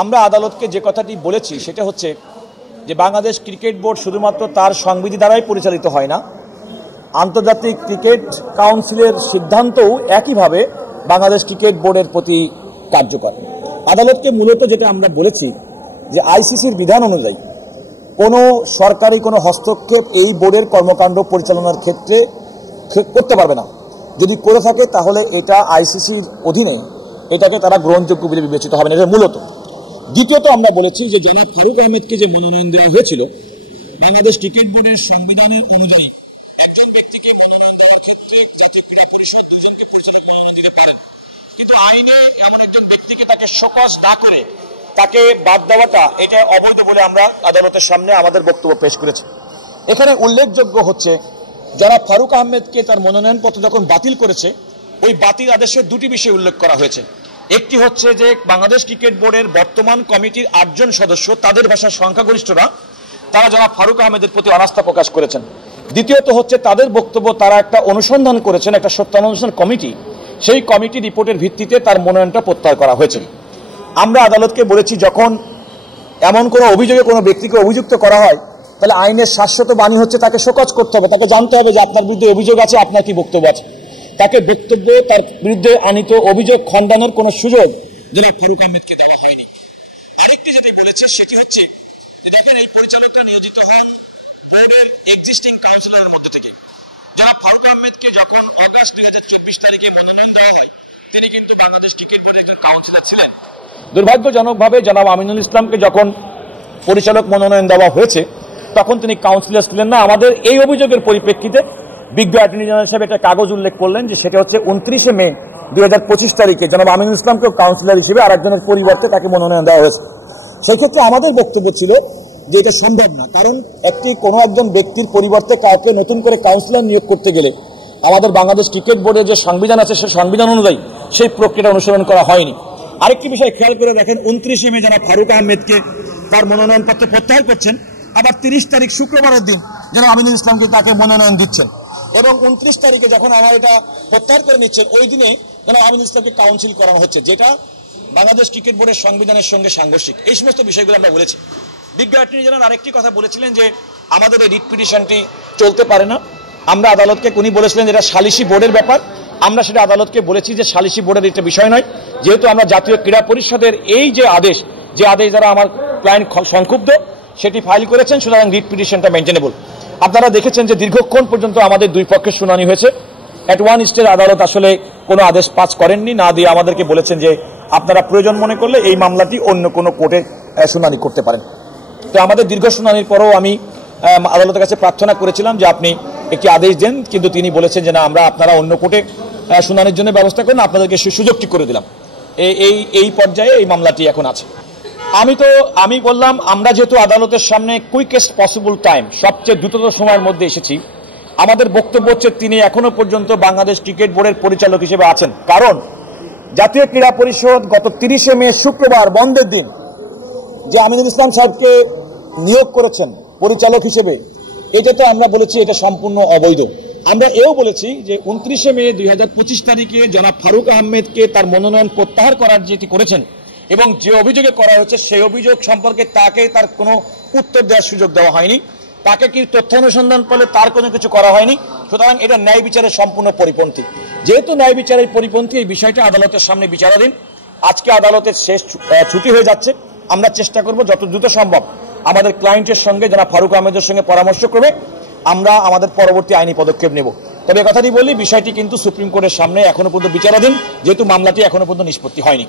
আমরা আদালতকে যে কথাটি বলেছি সেটা হচ্ছে যে বাংলাদেশ ক্রিকেট বোর্ড শুধুমাত্র তার সংবিধি দ্বারাই পরিচালিত হয় না, আন্তর্জাতিক ক্রিকেট কাউন্সিলের সিদ্ধান্তও একইভাবে বাংলাদেশ ক্রিকেট বোর্ডের প্রতি কার্যকর। আদালতকে মূলত যেটা আমরা বলেছি যে আইসিসির বিধান অনুযায়ী কোনো সরকারি কোনো হস্তক্ষেপ এই বোর্ডের কর্মকাণ্ড পরিচালনার ক্ষেত্রে করতে পারবে না। যদি করে থাকে তাহলে এটা আইসিসির অধীনে এটাকে তারা গ্রহণযোগ্য বলে বিবেচিত হবে না, এটা মূলত। দ্বিতীয়ত আমরা বলেছি যে জনাব ফারুক আহমেদকে যে মনোনয়ন দেওয়া হয়েছিল, বাংলাদেশ ক্রিকেট বোর্ডের সংবিধানের অনুযায়ী একজন ব্যক্তিকে মনোনয়ন দেওয়ার ক্ষেত্রে জাতীয় ক্রীড়া পরিষদ দুজনকে পরিচালক মনোনয়ন দিতে পারেন, কিন্তু আইনে এমন একজন ব্যক্তিকে তাকে শোকজ না করে তাকে বাদ দেওয়াটা এটা অবৈধ বলে আমরা আদালতের সামনে আমাদের বক্তব্য পেশ করেছি। এখানে উল্লেখযোগ্য হচ্ছে জনাব ফারুক আহমেদকে তার মনোনয়নপত্র যখন বাতিল করেছে, ওই বাতিল আদেশে দুটি বিষয় উল্লেখ করা হয়েছে। একটি হচ্ছে যে বাংলাদেশ ক্রিকেট বোর্ডের বর্তমান কমিটির 8 জন সদস্য, তাদের ভাষার সংখ্যাগরিষ্ঠরা, তারা জনাব ফারুক আহমেদের প্রতি অনাস্থা প্রকাশ করেছেন। দ্বিতীয়ত হচ্ছে তাদের বক্তব্য, তারা একটা অনুসন্ধান করেছেন, একটা সত্যানুসন্ধান কমিটি, সেই কমিটি রিপোর্টের ভিত্তিতে তার মনোনয়নটা প্রত্যাহার করা হয়েছে। আমরা আদালতকে বলেছি যখন এমন কোনো অভিযোগে কোনো ব্যক্তিকে অভিযুক্ত করা হয়, তাহলে আইনের শাশ্বত বাণী হচ্ছে তাকে শোকজ করতে হবে, তাকে জানতে হবে যে আপনার বিরুদ্ধে অভিযোগ আছে, আপনার কি বক্তব্য আছে। তাকে বক্তব্য, তার বিরুদ্ধে আনিত অভিযোগ খণ্ডনের কোনো সুযোগ জনাব ফারুক আহমেদকে দেওয়া হয়নি। আরেকটি যেটা বলেছে সেটি হচ্ছে যে দেখেন, এই পরিচালকরা নিয়োজিত হন বোর্ডের এক্সিস্টিং কাউন্সিলরের মধ্য থেকে। জনাব ফারুক আহমেদকে যখন আগস্ট 2024 তারিখে মনোনয়ন দেওয়া হয়, তিনি কিন্তু বাংলাদেশ ক্রিকেট বোর্ডের একজন কাউন্সিলর ছিলেন। দুর্ভাগ্যজনকভাবে জনাব আমিনুল ইসলামকে যখন পরিচালক মনোনয়ন দেওয়া হয়েছে, তখন তিনি কাউন্সিলর ছিলেন না। আমাদের এই অভিযোগের পরিপ্রেক্ষিতে বিজ্ঞ অ্যাটর্নি জেনারেল সাহেব একটা কাগজ উল্লেখ করলেন যে সেটা হচ্ছে 29 মে 2025 তারিখে জনাব আমিনুল ইসলামকে কাউন্সিলর হিসেবে আরেকজনের পরিবর্তে তাকে মনোনয়ন দেওয়া হয়েছে। সেই ক্ষেত্রে আমাদের বক্তব্য ছিল যে এটা সম্ভব না, কারণ কোনো একজন ব্যক্তির পরিবর্তে কাউকে নতুন করে কাউন্সিলর নিয়োগ করতে গেলে আমাদের বাংলাদেশ ক্রিকেট বোর্ডের যে সংবিধান আছে, সেই সংবিধান অনুযায়ী সেই প্রক্রিয়াটা অনুসরণ করা হয়নি। আরেকটি বিষয় খেয়াল করে দেখেন, 29 মে জনাব ফারুক আহমেদকে তার মনোনয়নপত্র প্রত্যাহার করছেন, আবার 30 তারিখ শুক্রবারের দিন জনাব আমিনুল ইসলামকে তাকে মনোনয়ন দিচ্ছেন, এবং 29 তারিখে যখন আমার এটা প্রত্যাহার করে নিচ্ছেন, ওই দিনে জনাব আমিনুল ইসলামকে কাউন্সিল করানো হচ্ছে, যেটা বাংলাদেশ ক্রিকেট বোর্ডের সংবিধানের সঙ্গে সাংঘর্ষিক। এই সমস্ত বিষয়গুলো আমরা বলেছি। বিজ্ঞ অ্যাটর্নি জেনারেল আরেকটি কথা বলেছিলেন যে আমাদের এই রিট পিটিশনটি চলতে পারে না। আমরা আদালতকে, উনি বলেছিলেন এটা সালিসি বোর্ডের ব্যাপার। আমরা সেটা আদালতকে বলেছি যে সালিসি বোর্ডের একটা বিষয় নয়, যেহেতু আমরা জাতীয় ক্রীড়া পরিষদের এই যে আদেশ দ্বারা আমার ক্লায়েন্ট সংক্ষুব্ধ সেটি ফাইল করেছেন, সুতরাং রিট পিটিশনটা মেনটেনেবল। আপনারা দেখেছেন যে দীর্ঘক্ষণ পর্যন্ত আমাদের দুই পক্ষের শুনানি হয়েছে। অ্যাট ওয়ান স্টেজ আদালত আসলে কোনো আদেশ পাস করেননি, না দিয়ে আমাদেরকে বলেছেন যে আপনারা প্রয়োজন মনে করলে এই মামলাটি অন্য কোনো কোর্টে শুনানি করতে পারেন। তো আমাদের দীর্ঘ শুনানির পরেও আমি আদালতের কাছে প্রার্থনা করেছিলাম যে আপনি একটি আদেশ দেন, কিন্তু তিনি বলেছেন যে না, আপনারা অন্য কোর্টে শুনানির জন্য ব্যবস্থা করেন, আপনাদেরকে সেই সুযোগটি করে দিলাম। এই পর্যায়ে এই মামলাটি এখন আছে। আমি বললাম, আমরা যেহেতু আদালতের সামনে কুইকেস্ট পসিবল টাইম, সবচেয়ে দ্রুততম সময়ের মধ্যে এসেছি, আমাদের বক্তব্য হচ্ছে তিনি এখনো পর্যন্ত বাংলাদেশ ক্রিকেট বোর্ডের পরিচালক হিসেবে আছেন। কারণ জাতীয় ক্রীড়া পরিষদ গত 30 মে শুক্রবার বন্ধের দিন যে আমিনুল ইসলাম সাহেবকে নিয়োগ করেছেন পরিচালক হিসেবে, এটা তো আমরা বলেছি এটা সম্পূর্ণ অবৈধ। আমরা এও বলেছি যে 29 মে 2025 তারিখে জনাব ফারুক আহমেদকে তার মনোনয়ন প্রত্যাহার করার যেটি করেছেন এবং যে অভিযোগে করা হয়েছে, সেই অভিযোগ সম্পর্কে তাকে তার কোনো উত্তর দেওয়ার সুযোগ দেওয়া হয়নি, তাকে কি তথ্য অনুসন্ধান করলে তার কোনো কিছু করা হয়নি। সুতরাং এটা ন্যায় বিচারের সম্পূর্ণ পরিপন্থী। যেহেতু ন্যায় বিচারের পরিপন্থী, এই বিষয়টা আদালতের সামনে বিচারাধীন। আজকে আদালতের শেষ ছুটি হয়ে যাচ্ছে। আমরা চেষ্টা করব যত দ্রুত সম্ভব আমাদের ক্লায়েন্টের সঙ্গে, যারা ফারুক আহমেদের সঙ্গে পরামর্শ করবে, আমরা আমাদের পরবর্তী আইনি পদক্ষেপ নেব। তবে কথাটি বলি, বিষয়টি কিন্তু সুপ্রিম কোর্টের সামনে এখনো পর্যন্ত বিচারাধীন, যেহেতু মামলাটি এখনো পর্যন্ত নিষ্পত্তি হয়নি।